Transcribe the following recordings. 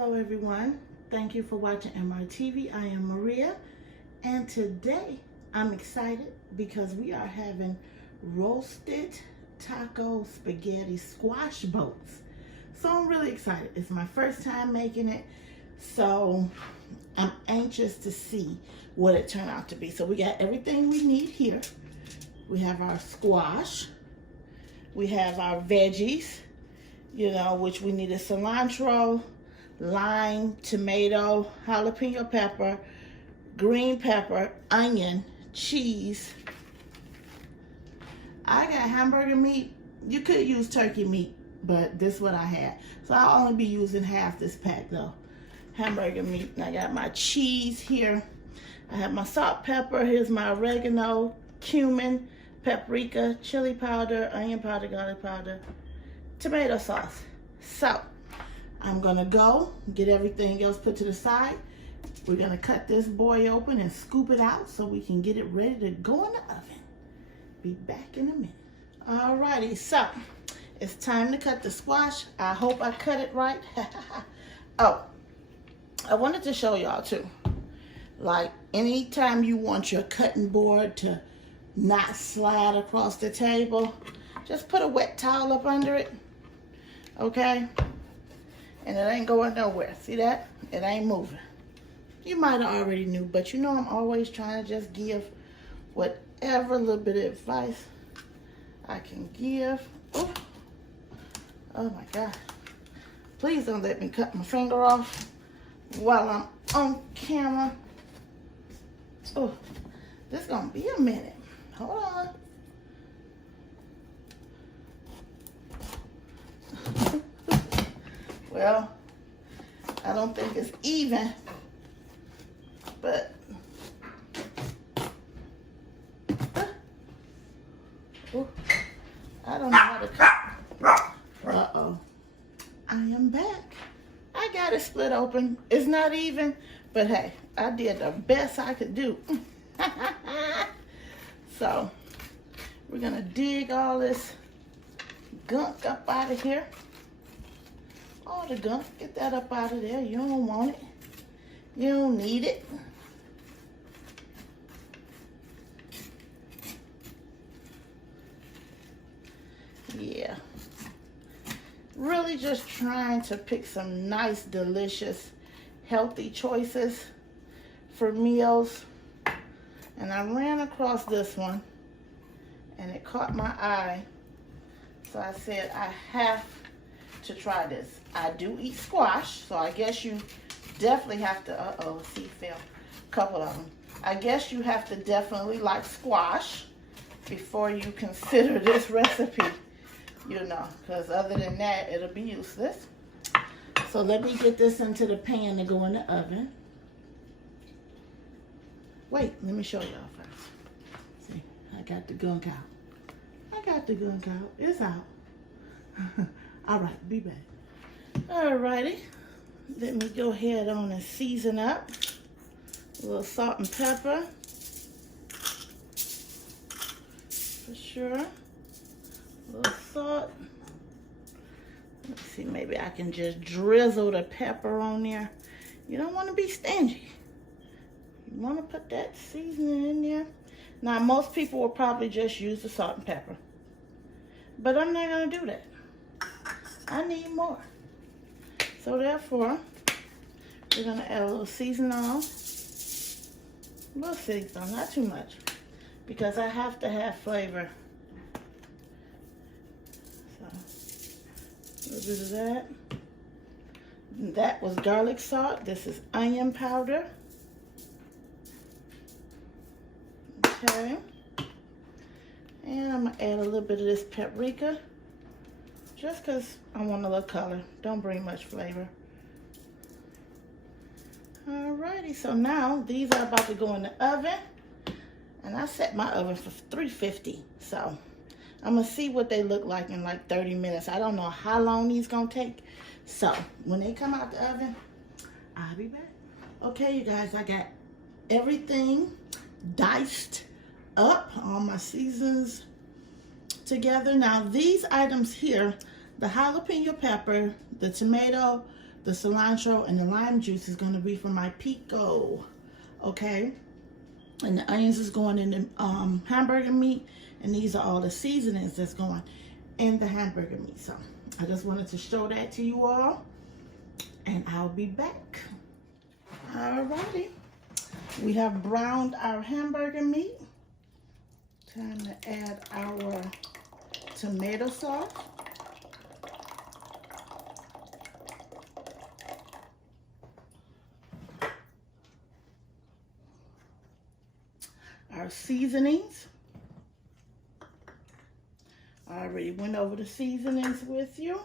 Hello everyone, thank you for watching MRTV. I am Maria, and today I'm excited because we are having roasted taco spaghetti squash boats. So I'm really excited. It's my first time making it, so I'm anxious to see what it turned out to be. So we got everything we need here. We have our squash, we have our veggies, which we needed cilantro, lime, tomato, jalapeno pepper, green pepper, onion, cheese. I got hamburger meat. You could use turkey meat, but this is what I had. So I'll only be using half this pack though. Hamburger meat. And I got my cheese here. I have my salt, pepper. Here's my oregano, cumin, paprika, chili powder, onion powder, garlic powder, tomato sauce. So I'm gonna go get everything else put to the side. We're gonna cut this boy open and scoop it out so we can get it ready to go in the oven. Be back in a minute. Alrighty, so it's time to cut the squash. I hope I cut it right. Oh, I wanted to show y'all too. Like anytime you want your cutting board to not slide across the table, just put a wet towel up under it, okay? And it ain't going nowhere. See that? It ain't moving. You might have already knew, but I'm always trying to just give whatever little bit of advice I can give. Oh, oh my God. Please don't let me cut my finger off while I'm on camera. Oh, this is gonna be a minute. Hold on. Well, I don't think it's even, but I don't know how to cut. Uh-oh. I am back. I got it split open. It's not even, but hey, I did the best I could do. So, we're gonna dig all this gunk up out of here. All the gunk, get that up out of there. You don't want it. You don't need it. Yeah. Really just trying to pick some nice, delicious, healthy choices for meals. And I ran across this one and it caught my eye. So I said, I have to try this. I do eat squash, so I guess you definitely have to, uh-oh, see, fell a couple of them. I guess you have to definitely like squash before you consider this recipe, because other than that, it'll be useless. So let me get this into the pan to go in the oven. Wait, let me show y'all first. See, I got the gunk out. I got the gunk out. It's out. All right, be back. Alrighty, let me go ahead on and season up. A little salt and pepper, for sure. A little salt. Let's see, maybe I can just drizzle the pepper on there. You don't want to be stingy. You want to put that seasoning in there. Now, most people will probably just use the salt and pepper, but I'm not going to do that. I need more. So therefore, we're gonna add a little seasoning on. A little seasoning, not too much, because I have to have flavor. So, a little bit of that. That was garlic salt. This is onion powder. Okay. And I'm gonna add a little bit of this paprika. Just because I want a little color. Don't bring much flavor. Alrighty, so now these are about to go in the oven. And I set my oven for 350. So I'm going to see what they look like in like 30 minutes. I don't know how long these going to take. So when they come out the oven, I'll be back. Okay, you guys, I got everything diced up. All my seasons together. Now these items here, the jalapeno pepper, the tomato, The cilantro and the lime juice is going to be for my pico, okay? And the onions is going in the hamburger meat, and these are all the seasonings that's going in the hamburger meat. So I just wanted to show that to you all, and I'll be back. Alrighty, we have browned our hamburger meat. Time to add our tomato sauce. Our seasonings. I already went over the seasonings with you.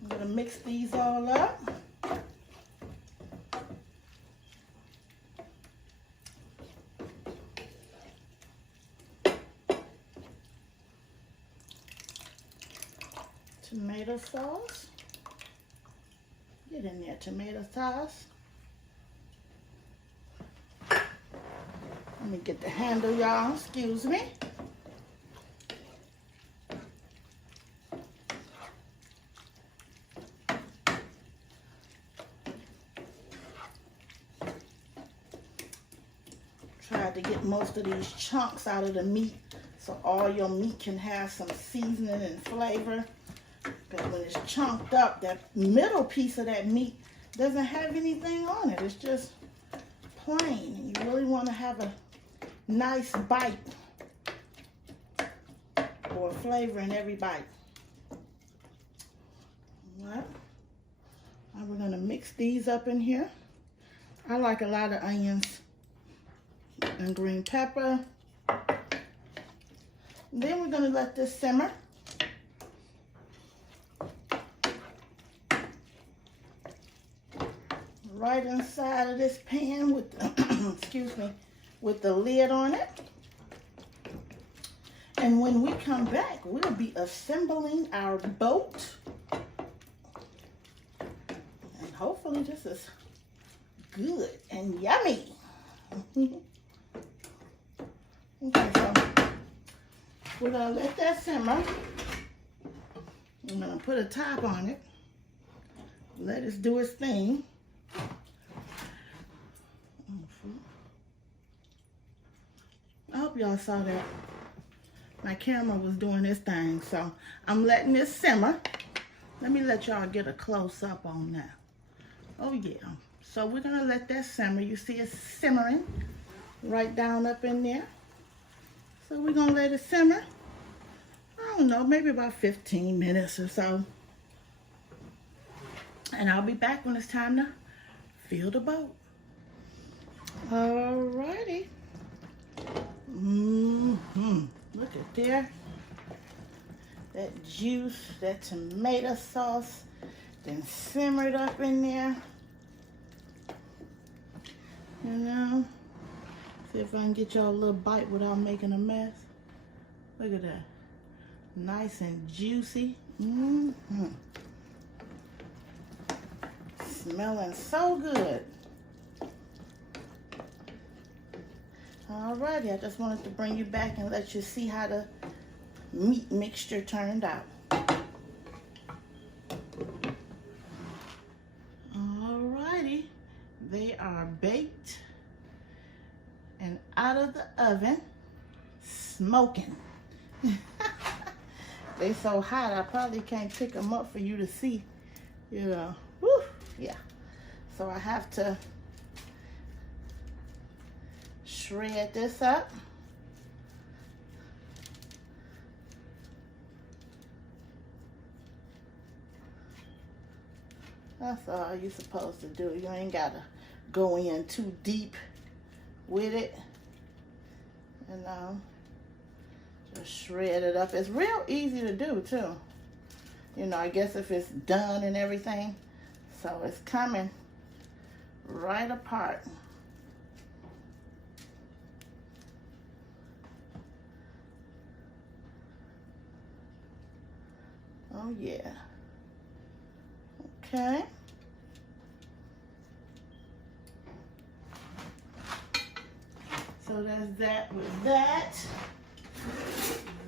I'm going to mix these all up. Tomato sauce. Get in there, tomato sauce. Let me get the handle, y'all. Excuse me. Tried to get most of these chunks out of the meat so all your meat can have some seasoning and flavor. But when it's chunked up, that middle piece of that meat doesn't have anything on it. It's just plain. You really want to have a nice bite or flavor in every bite. Well, now we're going to mix these up in here. I like a lot of onions and green pepper. Then we're going to let this simmer. Right inside of this pan with the, excuse me, with the lid on it. And when we come back, we'll be assembling our boat. And hopefully this is good and yummy. Okay, so we're gonna let that simmer. I'm gonna put a top on it. Let it do its thing. I hope y'all saw that. My camera was doing this thing, so I'm letting this simmer. Let me let y'all get a close up on that. Oh yeah. So we're gonna let that simmer. You see it's simmering right down up in there. So we're gonna let it simmer. I don't know, maybe about 15 minutes or so. And I'll be back when it's time to fill the boat. Alrighty. Look at there. That juice, that tomato sauce, then simmered up in there. You know, see if I can get y'all a little bite without making a mess. Look at that. Nice and juicy. Smelling so good. Alrighty, I just wanted to bring you back and let you see how the meat mixture turned out. Alrighty, they are baked and out of the oven, smoking. They so hot, I probably can't pick them up for you to see, you know. Whew, yeah, so I have to shred this up. That's all you're supposed to do. You ain't gotta go in too deep with it. You know, just shred it up. It's real easy to do too. You know, I guess if it's done and everything. So it's coming right apart. Oh yeah. Okay. So that's that with that.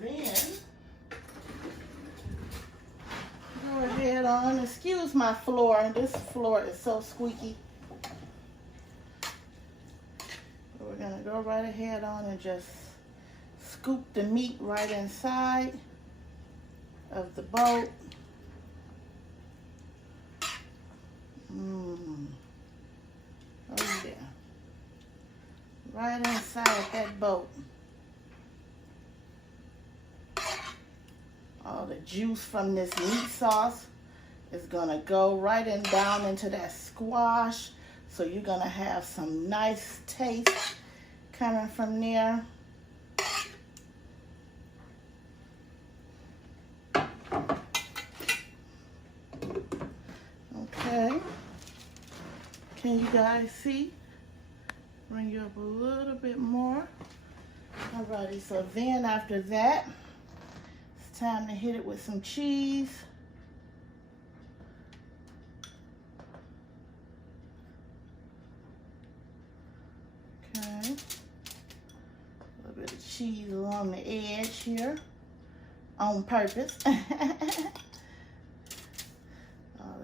Then go ahead on. Excuse my floor. This floor is so squeaky. So we're gonna go right ahead on and just scoop the meat right inside of the boat. Oh yeah. Right inside that boat. All the juice from this meat sauce is gonna go right in down into that squash. So you're gonna have some nice taste coming from there. Okay. Can you guys see? Bring you up a little bit more. Alrighty, so then after that, it's time to hit it with some cheese. Okay. A little bit of cheese along the edge here, on purpose. All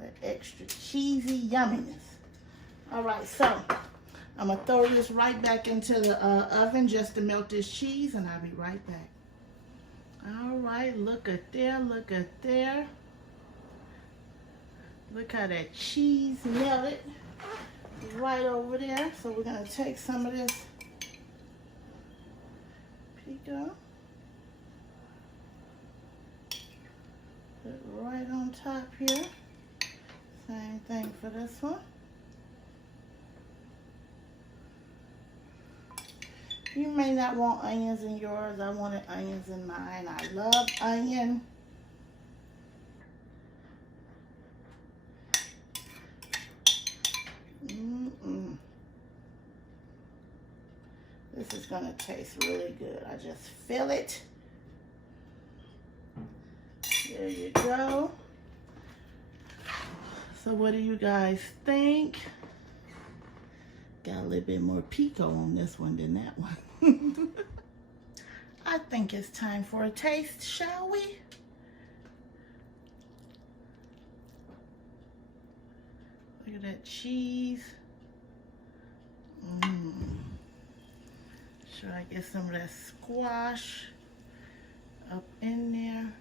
that extra cheesy yumminess. Alright, so I'm going to throw this right back into the oven just to melt this cheese, and I'll be right back. All right, look at there, look at there. Look how that cheese melted right over there. So we're going to take some of this pico, put it right on top here. Same thing for this one. You may not want onions in yours. I wanted onions in mine. I love onion. This is gonna taste really good. I just feel it. There you go. So what do you guys think? Got a little bit more pico on this one than that one. I think it's time for a taste, shall we? Look at that cheese. Should I get some of that squash up in there?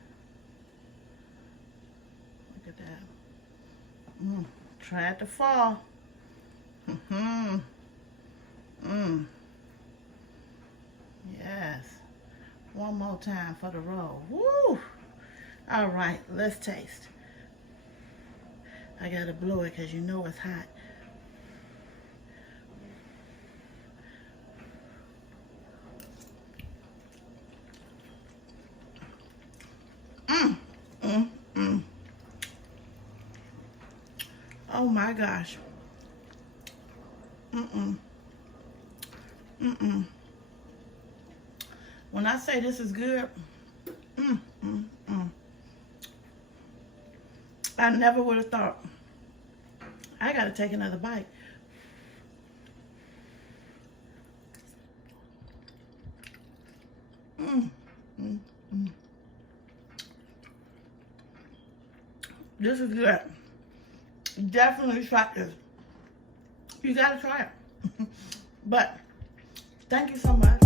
Look at that. Try it to fall. Yes. One more time for the roll. Woo! All right, let's taste. I gotta blow it because you know it's hot. Oh my gosh. When I say this is good, I never would have thought. I gotta take another bite. This is good. Definitely try this. You gotta try it. But thank you so much.